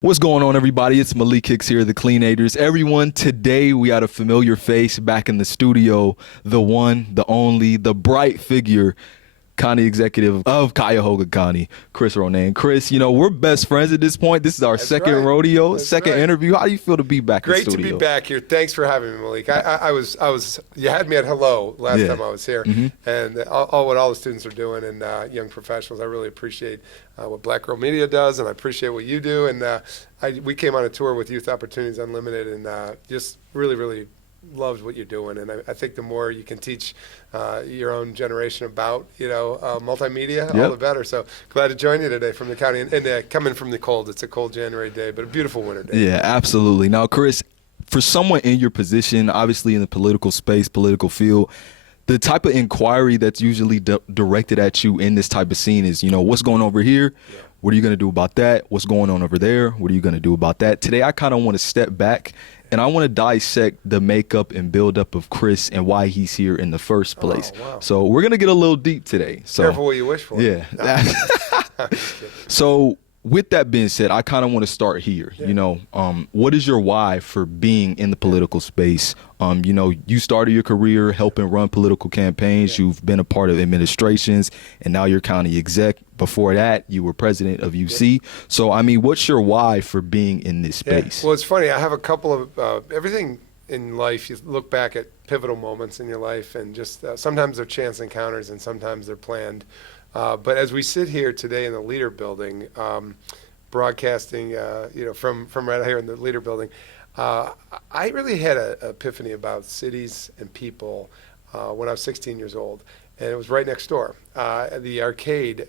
What's going on, everybody? It's Maliq Hicks here, the CLEanagers. Everyone, today we got a familiar face back in the studio, the one, the only, the bright figure, county executive of Cuyahoga County, Chris Ronayne. Chris, we're best friends at this point. This is our That's second right. rodeo, That's second right. interview. How do you feel to be back in the Great to studio? be back here. Thanks for having me, Malik. You had me at hello last Yeah. time I was here, and what all the students are doing and young professionals. I really appreciate what Black Girl Media does, and I appreciate what you do. And we came on a tour with Youth Opportunities Unlimited, and just really loved what you're doing. And I think the more you can teach your own generation about multimedia, all the better. So glad to join you today from the county, and coming from the cold. It's a cold January day, but a beautiful winter day. Yeah, absolutely. Now, Chris, for someone in your position, obviously in the political space, political field, the type of inquiry that's usually directed at you in this type of scene is, what's going on over here? Yeah. What are you going to do about that? What's going on over there? What are you going to do about that? Today, I kind of want to step back and I want to dissect the makeup and buildup of Chris and why he's here in the first place. Oh, wow. So we're going to get a little deep today. So Careful what you wish for. yeah. No. So with that being said, I kind of want to start here. Yeah. What is your why for being in the political space? You started your career helping run political campaigns. Yeah. You've been a part of administrations, and now you're county exec. Before that, you were president of UC. Yeah. So, what's your why for being in this space? Well, it's funny. I have a couple of everything in life. You look back at pivotal moments in your life, and just sometimes they're chance encounters, and sometimes they're planned. But as we sit here today in the Leader Building, broadcasting, from right here in the Leader Building, I really had an epiphany about cities and people when I was 16 years old, and it was right next door. The arcade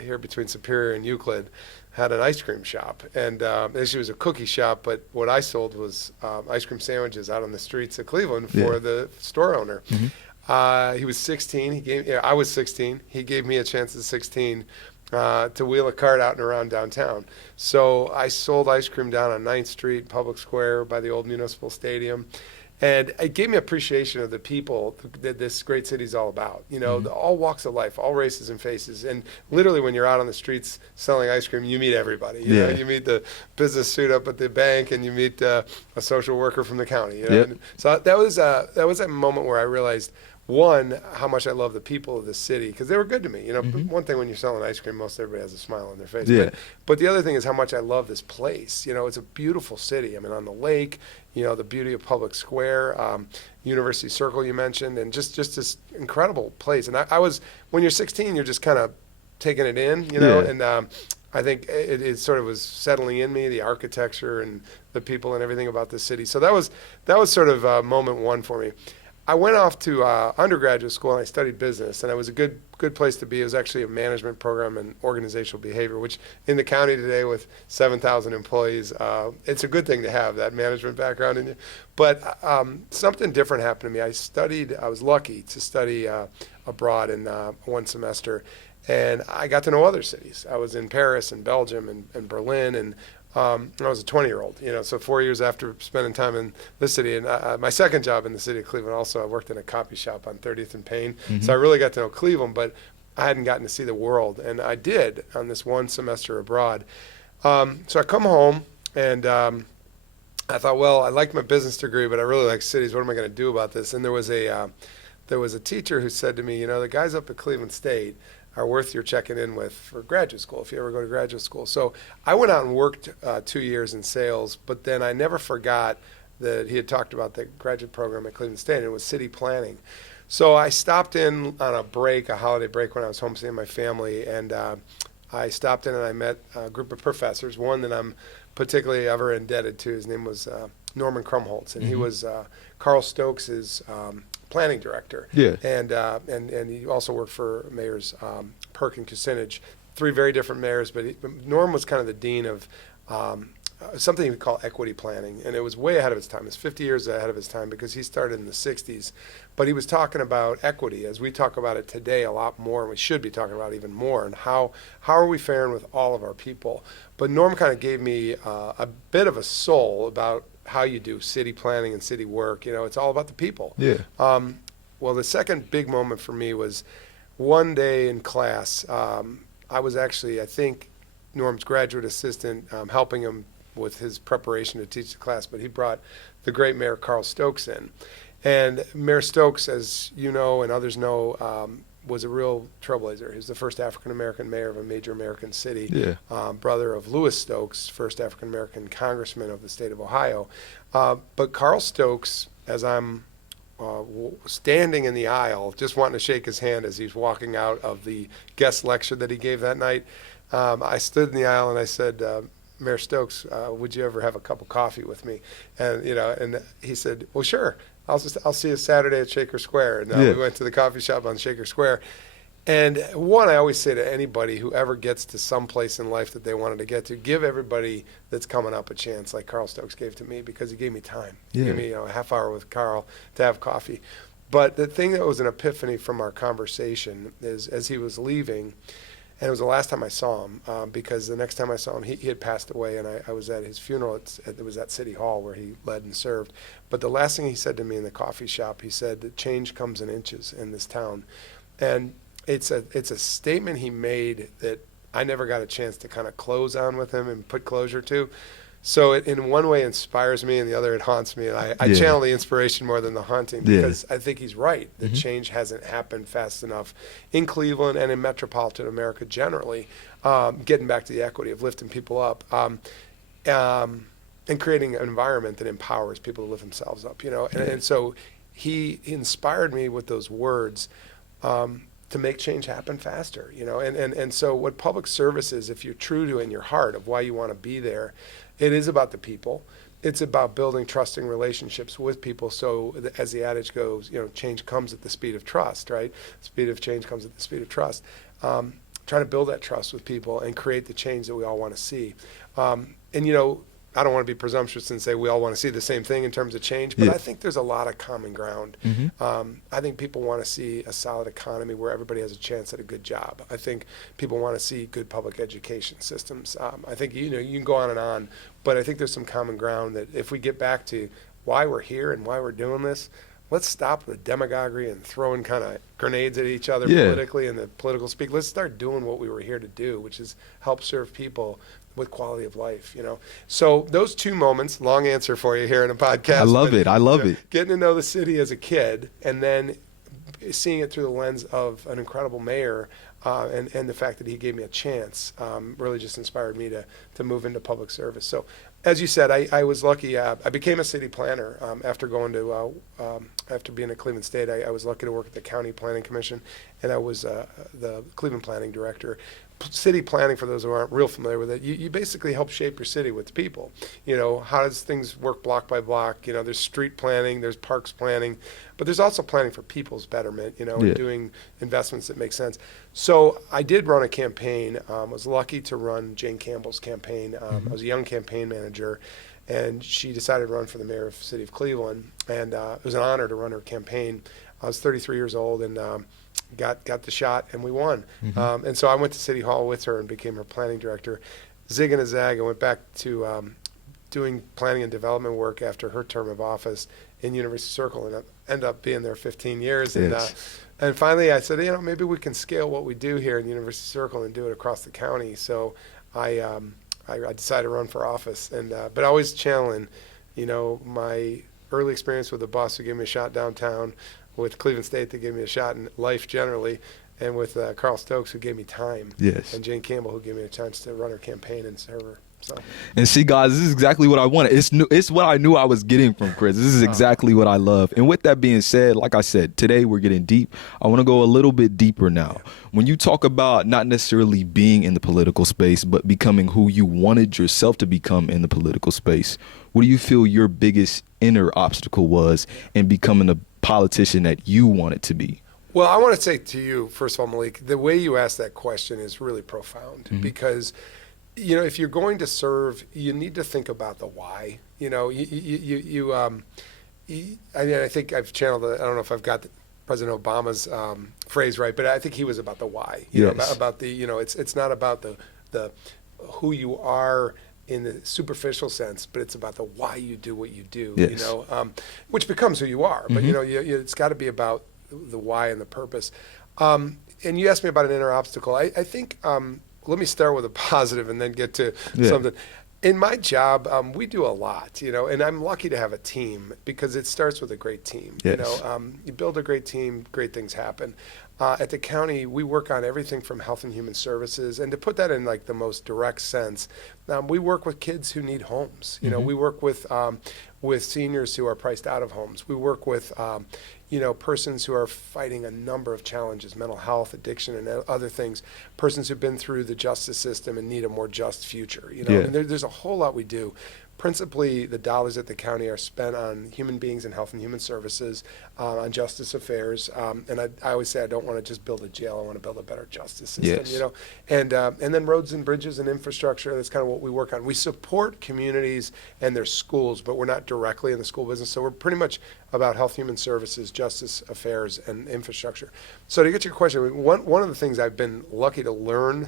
here between Superior and Euclid had an ice cream shop, and actually it was a cookie shop, but what I sold was ice cream sandwiches out on the streets of Cleveland for the store owner. He was 16. I was 16. He gave me a chance at 16 to wheel a cart out and around downtown. So I sold ice cream down on 9th Street, Public Square, by the old municipal stadium. And it gave me appreciation of the people that this great city is all about. All walks of life, all races and faces. And literally when you're out on the streets selling ice cream, you meet everybody. You meet the business suit up at the bank, and you meet a social worker from the county. And so that was that moment where I realized, one, how much I love the people of this city, because they were good to me. One thing when you're selling ice cream, most everybody has a smile on their face. Yeah. But the other thing is how much I love this place. It's a beautiful city. On the lake, the beauty of Public Square, University Circle you mentioned, and just this incredible place. And I was, when you're 16, you're just kind of taking it in, and I think it sort of was settling in me, the architecture and the people and everything about the city. So that was sort of moment one for me. I went off to undergraduate school, and I studied business, and it was a good place to be. It was actually a management program in organizational behavior, which in the county today with 7,000 employees, it's a good thing to have that management background in you. But something different happened to me. I was lucky to study abroad in one semester, and I got to know other cities. I was in Paris and Belgium and Berlin, and I was a 20-year-old, so 4 years after spending time in this city. And my second job in the city of Cleveland also, I worked in a copy shop on 30th and Payne. So I really got to know Cleveland, but I hadn't gotten to see the world. And I did on this one semester abroad. So I come home, and I thought, well, I liked my business degree, but I really like cities. What am I going to do about this? And there was a teacher who said to me, the guys up at Cleveland State are worth your checking in with for graduate school, if you ever go to graduate school. So I went out and worked 2 years in sales, but then I never forgot that he had talked about the graduate program at Cleveland State, and it was city planning. So I stopped in on a holiday break when I was home seeing my family, and I stopped in and I met a group of professors, one that I'm particularly ever indebted to. His name was Norman Krumholtz, and he was Carl Stokes' planning director. Yeah. And he also worked for mayors Perk and Kucinich, three very different mayors, but Norm was kind of the dean of something he would call equity planning, and it was way ahead of its time. It's 50 years ahead of its time because he started in the 60s, but he was talking about equity as we talk about it today a lot more, and we should be talking about it even more, and how are we faring with all of our people. But Norm kind of gave me a bit of a soul about how you do city planning and city work. It's all about the people. Yeah. Well, the second big moment for me was one day in class. I was actually, I think, Norm's graduate assistant, helping him with his preparation to teach the class, but he brought the great Mayor Carl Stokes in. And Mayor Stokes, as you know and others know, was a real trailblazer. He was the first African-American mayor of a major American city, brother of Louis Stokes, first African-American congressman of the state of Ohio. But Carl Stokes, as I'm standing in the aisle, just wanting to shake his hand as he's walking out of the guest lecture that he gave that night, I stood in the aisle and I said, Mayor Stokes, would you ever have a cup of coffee with me? And and he said, well, sure. I'll see you Saturday at Shaker Square. And we went to the coffee shop on Shaker Square. And I always say to anybody who ever gets to some place in life that they wanted to get to, give everybody that's coming up a chance, like Carl Stokes gave to me, because he gave me time. He gave me a half hour with Carl to have coffee. But the thing that was an epiphany from our conversation is, as he was leaving, and it was the last time I saw him, because the next time I saw him, he had passed away, and I was at his funeral. It was at City Hall where he led and served. But the last thing he said to me in the coffee shop, he said that change comes in inches in this town. And it's a statement he made that I never got a chance to kind of close on with him and put closure to. So it, in one way, inspires me, and the other, it haunts me. And I channel the inspiration more than the haunting, because I think he's right. The change hasn't happened fast enough in Cleveland and in metropolitan America generally, getting back to the equity of lifting people up, and creating an environment that empowers people to lift themselves up. And so he inspired me with those words to make change happen faster. And so what public service is, if you're true to in your heart of why you want to be there, it is about the people. It's about building trusting relationships with people. So as the adage goes, change comes at the speed of trust, right? Speed of change comes at the speed of trust. Trying to build that trust with people and create the change that we all want to see. I don't want to be presumptuous and say we all want to see the same thing in terms of change, but I think there's a lot of common ground. I think people want to see a solid economy where everybody has a chance at a good job. I think people want to see good public education systems. I think you can go on, but I think there's some common ground that if we get back to why we're here and why we're doing this, let's stop the demagoguery and throwing kind of grenades at each other politically and the political speak. Let's start doing what we were here to do, which is help serve people with quality of life. So those two moments, long answer for you here in a podcast. I love it. Getting to know the city as a kid and then seeing it through the lens of an incredible mayor, and the fact that he gave me a chance really just inspired me to move into public service. So as you said, I was lucky. I became a city planner after going to after being at Cleveland State. I was lucky to work at the County Planning Commission, and I was the Cleveland Planning Director. City planning, for those who aren't real familiar with it, you basically help shape your city with the people. How does things work block by block? There's street planning, there's parks planning, but there's also planning for people's betterment, and doing investments that make sense. So I did run a campaign. Was lucky to run Jane Campbell's campaign. I was a young campaign manager, and she decided to run for the mayor of the city of Cleveland, and it was an honor to run her campaign. I was 33 years old, and got the shot, and we won. And so I went to City Hall with her and became her planning director. Zig and a zag, I went back to doing planning and development work after her term of office in University Circle, and I ended up being there 15 years. And finally I said, maybe we can scale what we do here in University Circle and do it across the county. So I decided to run for office, and but always channeling, my early experience with the boss who gave me a shot downtown, with Cleveland State that gave me a shot in life generally, and with Carl Stokes who gave me time, and Jane Campbell who gave me a chance to run her campaign and serve her. So. And see, guys, this is exactly what I wanted. It's what I knew I was getting from Chris. This is exactly what I love. And with that being said, like I said, today we're getting deep. I want to go a little bit deeper now. When you talk about not necessarily being in the political space, but becoming who you wanted yourself to become in the political space, what do you feel your biggest inner obstacle was in becoming the politician that you wanted to be? Well, I want to say to you, first of all, Maliq, the way you asked that question is really profound, because if you're going to serve, you need to think about the why. I think I've channeled I don't know if I've got President Obama's phrase right, but I think he was about the why. About the it's not about the who you are in the superficial sense, but it's about the why you do what you do. Which becomes who you are. But it's got to be about the why and the purpose. And you asked me about an inner obstacle. I think. Let me start with a positive and then get to something. In my job, we do a lot, and I'm lucky to have a team because it starts with a great team. Yes. You build a great team, great things happen. At the county, we work on everything from health and human services, and to put that in like the most direct sense, we work with kids who need homes. We work with seniors who are priced out of homes. We work with persons who are fighting a number of challenges, mental health, addiction, and other things, persons who've been through the justice system and need a more just future. Yeah. And there's a whole lot we do. Principally, the dollars at the county are spent on human beings and health and human services, on justice affairs. And I always say I don't want to just build a jail. I want to build a better justice system. Yes. And then roads and bridges and infrastructure. That's kind of what we work on. We support communities and their schools, but we're not directly in the school business. So we're pretty much about health, human services, justice affairs, and infrastructure. So to get to your question, one of the things I've been lucky to learn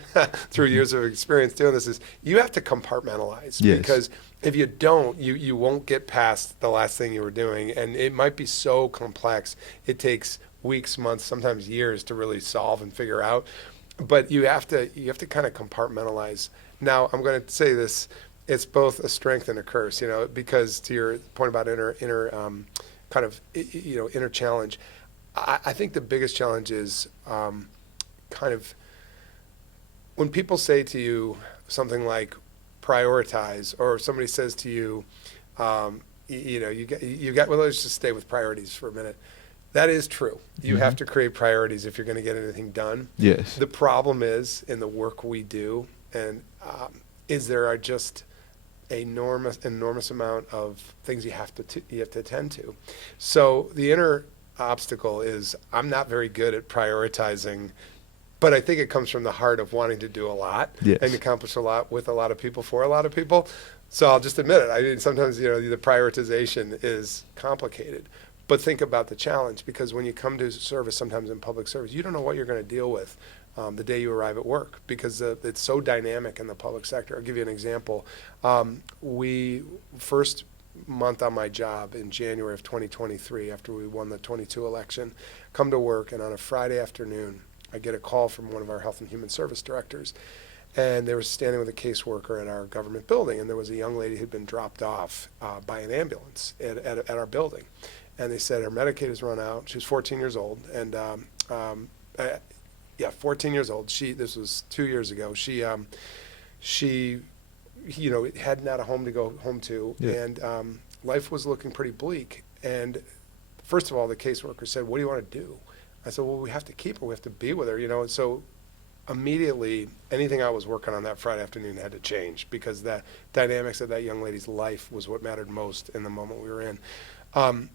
through years of experience doing this is you have to compartmentalize. Yes. Because if you don't, you won't get past the last thing you were doing. And it might be so complex. It takes weeks, months, sometimes years to really solve and figure out. But you have to kind of compartmentalize. Now, I'm going to say this. It's both a strength and a curse, because to your point about inner challenge, I think the biggest challenge is kind of when people say to you something like prioritize, or somebody says to you, you got well, let's just stay with priorities for a minute. That is true. You have to create priorities if you're going to get anything done. Yes. The problem is in the work we do, and is there are just enormous amount of things you have to attend to. So the inner obstacle is I'm not very good at prioritizing, but I think it comes from the heart of wanting to do a lot and accomplish a lot with a lot of people for a lot of people. So I'll just admit it. I mean, sometimes the prioritization is complicated, but think about the challenge, because when you come to service, sometimes in public service, you don't know what you're going to deal with the day you arrive at work, because it's so dynamic in the public sector. I'll give you an example. We first month on my job in January of 2023, after we won the 22 election, come to work, and on a Friday afternoon, I get a call from one of our health and human service directors, and they were standing with a caseworker at our government building, and there was a young lady who'd been dropped off by an ambulance at our building, and they said her Medicaid has run out. She was 14 years old, and 14 years old. This was 2 years ago. She hadn't had a home to go home to, and life was looking pretty bleak. And first of all, the caseworker said, "What do you want to do?" I said, "Well, we have to keep her. We have to be with her, And so immediately, anything I was working on that Friday afternoon had to change, because the dynamics of that young lady's life was what mattered most in the moment we were in. I'm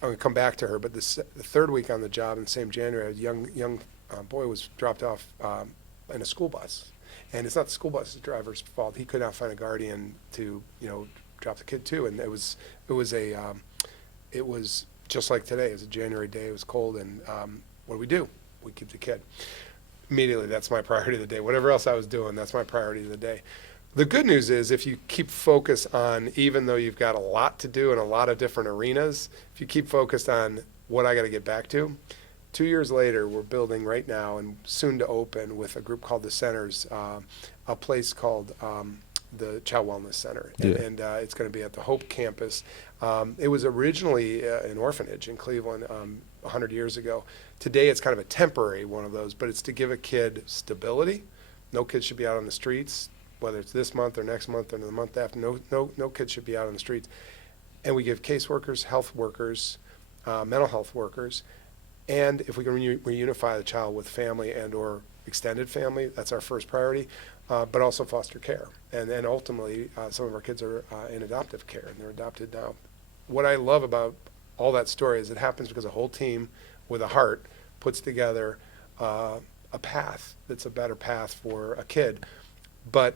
going to come back to her, but the third week on the job in the same January, a young boy was dropped off in a school bus. And it's not the school bus driver's fault. He could not find a guardian to, drop the kid to. And it was just like today. It was a January day. It was cold. And what do? We keep the kid. Immediately, that's my priority of the day. Whatever else I was doing, that's my priority of the day. The good news is, if you keep focus on, even though you've got a lot to do in a lot of different arenas, if you keep focused on what I got to get back to, 2 years later, we're building right now and soon to open with a group called the Centers, a place called the Child Wellness Center. And it's going to be at the Hope campus. It was originally an orphanage in Cleveland 100 years ago. Today, it's kind of a temporary one of those, but it's to give a kid stability. No kid should be out on the streets, whether it's this month or next month or the month after. No kid should be out on the streets. And we give caseworkers, health workers, mental health workers, and if we can reunify the child with family and or extended family, that's our first priority, but also foster care. And then ultimately, some of our kids are in adoptive care, and they're adopted now. What I love about all that story is it happens because a whole team with a heart puts together a path that's a better path for a kid. But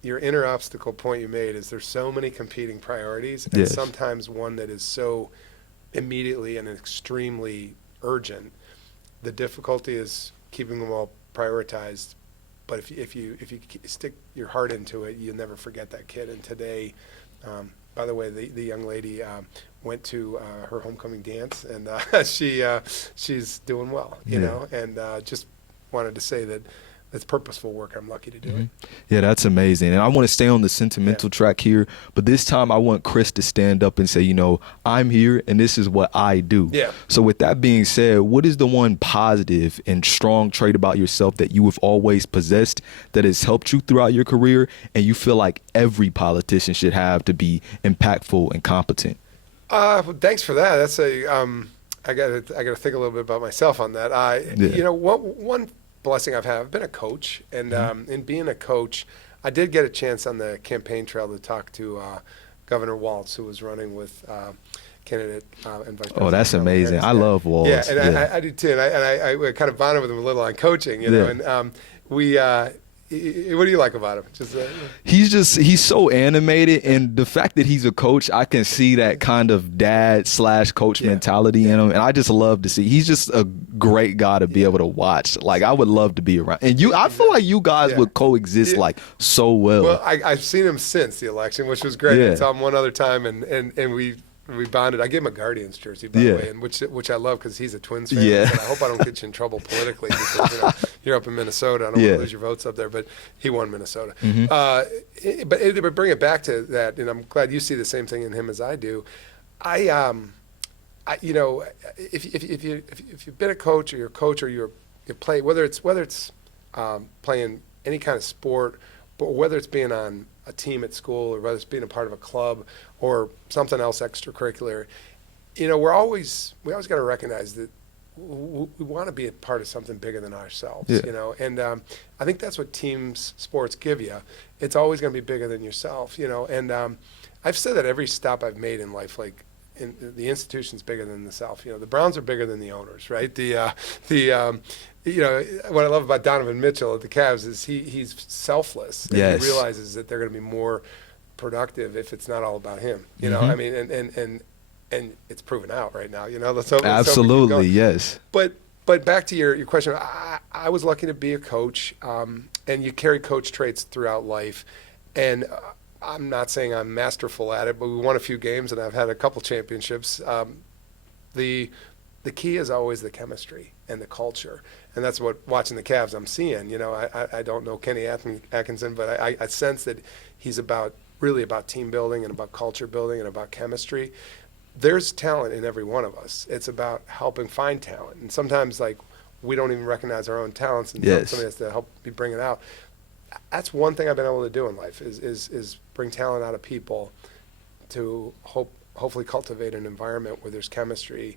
your inner obstacle point you made is there's so many competing priorities, and sometimes one that is so immediately and extremely urgent. The difficulty is keeping them all prioritized, but if you stick your heart into it, you never forget that kid. And today, by the way, the young lady went to her homecoming dance, and she's doing well, and just wanted to say that it's purposeful work. I'm lucky to do it. Yeah, that's amazing. And I want to stay on the sentimental track here, but this time I want Chris to stand up and say, you know, I'm here and this is what I do. Yeah. So with that being said, what is the one positive and strong trait about yourself that you have always possessed that has helped you throughout your career and you feel like every politician should have to be impactful and competent? Well, thanks for that. That's I got to think a little bit about myself on that. You know, one blessing I've been a coach, and in being a coach, I did get a chance on the campaign trail to talk to Governor Walz, who was running with candidate and vice president. Oh, that's amazing. I love Walz. Yeah, and I do too. And I kind of bonded with him a little on coaching, you know. And we, what do you like about him? He's so animated, and the fact that he's a coach, I can see that kind of dad/coach mentality in him, and I just love to see. He's just a great guy to be able to watch. Like, I would love to be around, and I feel like you guys would coexist like so well. Well, I've seen him since the election, which was great. I saw him one other time, and we bonded. I gave him a Guardians jersey, by the way, and which I love because he's a Twins fan. Yeah. I hope I don't get you in trouble politically because you're up in Minnesota. I don't want to lose your votes up there, but he won Minnesota. But bring it back to that, and I'm glad you see the same thing in him as I do. You know, if you've been a coach or you're a coach or you play, whether it's playing any kind of sport, but whether it's being on a team at school or whether it's being a part of a club or something else extracurricular, you know, we always got to recognize that we want to be a part of something bigger than ourselves, you know, and I think that's what teams sports give you. It's always going to be bigger than yourself, you know, and I've said that every stop I've made in life, like the institution's bigger than the self. You know, the Browns are bigger than the owners, right? You know, what I love about Donovan Mitchell at the Cavs is he's selfless. And he realizes that they're going to be more productive if it's not all about him. You know, I mean, and it's proven out right now. You know, absolutely, yes. But back to your question, I was lucky to be a coach, and you carry coach traits throughout life, and I'm not saying I'm masterful at it, but we won a few games, and I've had a couple championships. The key is always the chemistry and the culture, and that's what watching the Cavs I'm seeing. You know, I don't know Kenny Atkinson, but I sense that he's really about team building and about culture building and about chemistry. There's talent in every one of us. It's about helping find talent, and sometimes like we don't even recognize our own talents, and somebody has to help me bring it out. That's one thing I've been able to do in life is bring talent out of people to hopefully cultivate an environment where there's chemistry,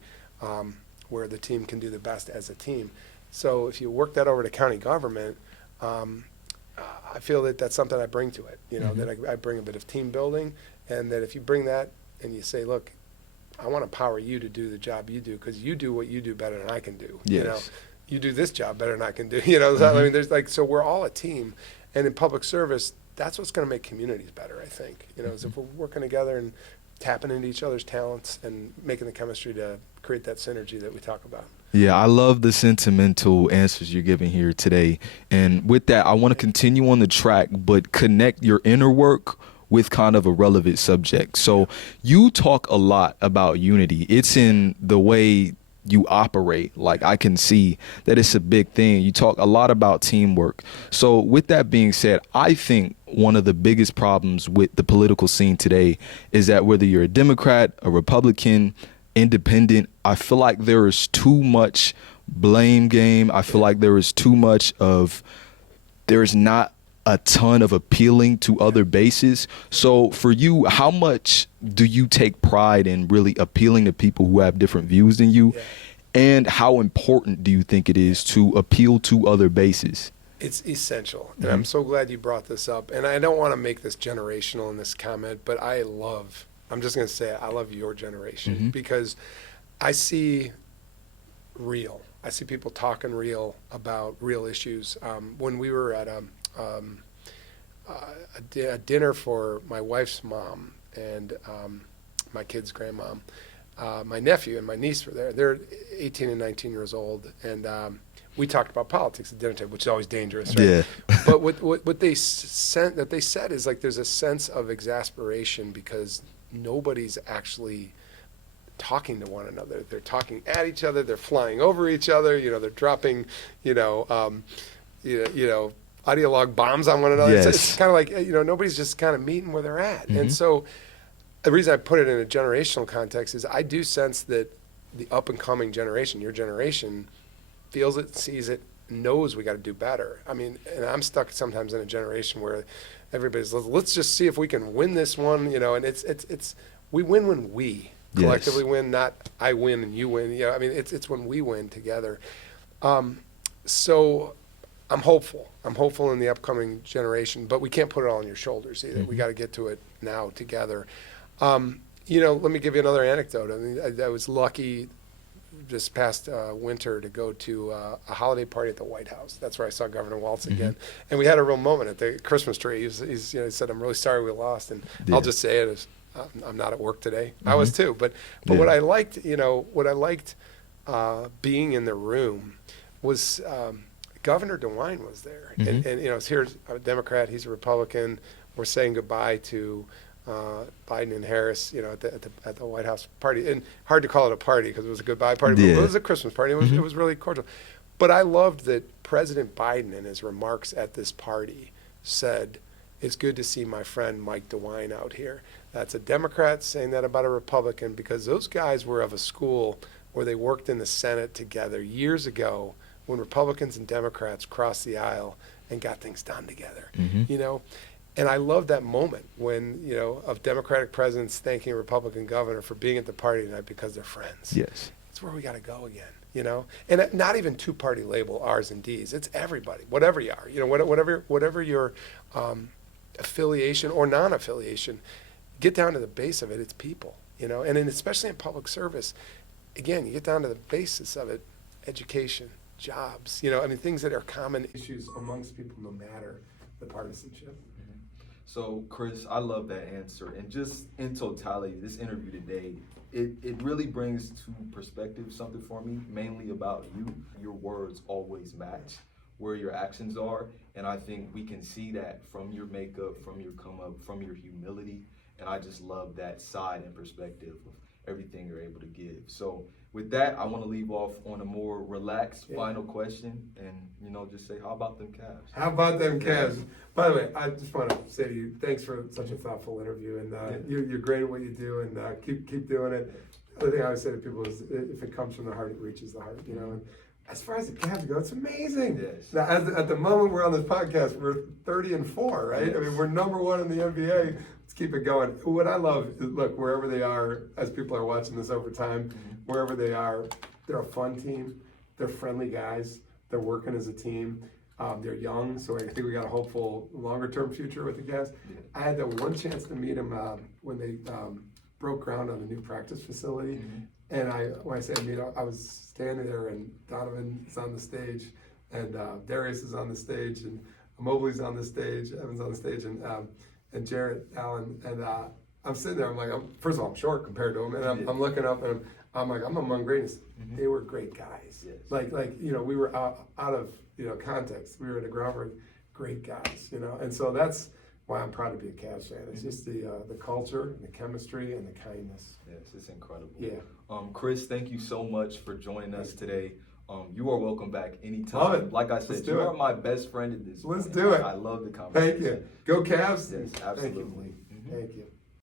where the team can do the best as a team. So if you work that over to county government, I feel that that's something I bring to it. You know, that I bring a bit of team building, and that if you bring that and you say, look, I want to empower you to do the job you do because you do what you do better than I can do. Yes. You know, you do this job better than I can do. You know, I mean, there's so we're all a team, and in public service, that's what's going to make communities better. I think, you know, is if we're working together and tapping into each other's talents and making the chemistry to create that synergy that we talk about. Yeah, I love the sentimental answers you're giving here today. And with that, I want to continue on the track, but connect your inner work with kind of a relevant subject. So you talk a lot about unity. It's in the way you operate. Like, I can see that it's a big thing. You talk a lot about teamwork. So with that being said, I think one of the biggest problems with the political scene today is that whether you're a Democrat, a Republican, independent, I feel like there is too much blame game. I feel like there's not a ton of appealing to other bases. So for you, how much do you take pride in really appealing to people who have different views than you? Yeah. And how important do you think it is to appeal to other bases? It's essential. And I'm so glad you brought this up. And I don't want to make this generational in this comment, but I'm just going to say it, I love your generation because I see real. I see people talking real about real issues. When we were at a dinner for my wife's mom and my kid's grandmom, my nephew and my niece were there. They're 18 and 19 years old, and we talked about politics at dinner table, which is always dangerous, right? Yeah. But what they said is like there's a sense of exasperation because nobody's actually talking to one another. They're talking at each other. They're flying over each other. You know, they're dropping, ideologue bombs on one another. Yes. It's kind of like, nobody's just kind of meeting where they're at. And so the reason I put it in a generational context is I do sense that the up and coming generation, your generation, feels it, sees it, knows we got to do better. I mean, and I'm stuck sometimes in a generation where everybody's, let's just see if we can win this one, and it's we win when we collectively win, not I win and you win. I mean, it's when we win together. So I'm hopeful. I'm hopeful in the upcoming generation, but we can't put it all on your shoulders either. We got to get to it now together. Let me give you another anecdote. I mean, I was lucky this past winter to go to a holiday party at the White House. That's where I saw Governor Walz again, and we had a real moment at the Christmas tree. He said, "I'm really sorry we lost," and I'll just say it: I'm not at work today. I was too, but what I liked, being in the room was Governor DeWine was there, and here's a Democrat, he's a Republican. We're saying goodbye to Biden and Harris, at the White House party, and hard to call it a party because it was a goodbye party, but it was a Christmas party. It was really cordial. But I loved that President Biden, in his remarks at this party, said, "It's good to see my friend Mike DeWine out here." That's a Democrat saying that about a Republican, because those guys were of a school where they worked in the Senate together years ago when Republicans and Democrats crossed the aisle and got things done together. And I love that moment when, of Democratic presidents thanking a Republican governor for being at the party tonight because they're friends. Yes. It's where we got to go again, And not even two-party label, R's and D's. It's everybody, whatever you are, whatever your affiliation or non-affiliation, get down to the base of it, it's people, and then especially in public service, again, you get down to the basis of it, education, jobs, things that are common issues amongst people no matter the partisanship. So, Chris, I love that answer. And just in totality, this interview today, it really brings to perspective something for me, mainly about you. Your words always match where your actions are. And I think we can see that from your makeup, from your come up, from your humility. And I just love that side and perspective of everything you're able to give. So with that, I want to leave off on a more relaxed final question and, just say, how about them Cavs? How about them Cavs? By the way, I just want to say to you, thanks for such a thoughtful interview. And you're great at what you do, and keep doing it. The other thing I always say to people is, if it comes from the heart, it reaches the heart, And as far as the Cavs go, it's amazing. Yes. Now, at the moment we're on this podcast, we're 30-4, right? Yes. I mean, we're number one in the NBA. Let's keep it going. What I love is, look, wherever they are, as people are watching this over time, wherever they are, they're a fun team. They're friendly guys. They're working as a team. They're young, so I think we got a hopeful longer-term future with the Cavs. Yeah. I had the one chance to meet them when they broke ground on the new practice facility. And when I say I meet, I was standing there, and Donovan's on the stage, and Darius is on the stage, and Mobley's on the stage, Evan's on the stage, and Jarrett Allen, and I'm sitting there. I'm like, first of all, I'm short compared to them, and I'm looking up, and I'm like, I'm among greatness. They were great guys. Yes. Like we were out of context. We were at a groundwork, great guys, and so that's why I'm proud to be a Cavs fan. It's just the culture and the chemistry and the kindness. Yes, it's incredible. Yeah. Chris, thank you so much for joining us today. You are welcome back anytime. Like I said, you are my best friend at this point. Let's do it. I love the conversation. Thank you. Go Cavs. Yes, absolutely. Thank you.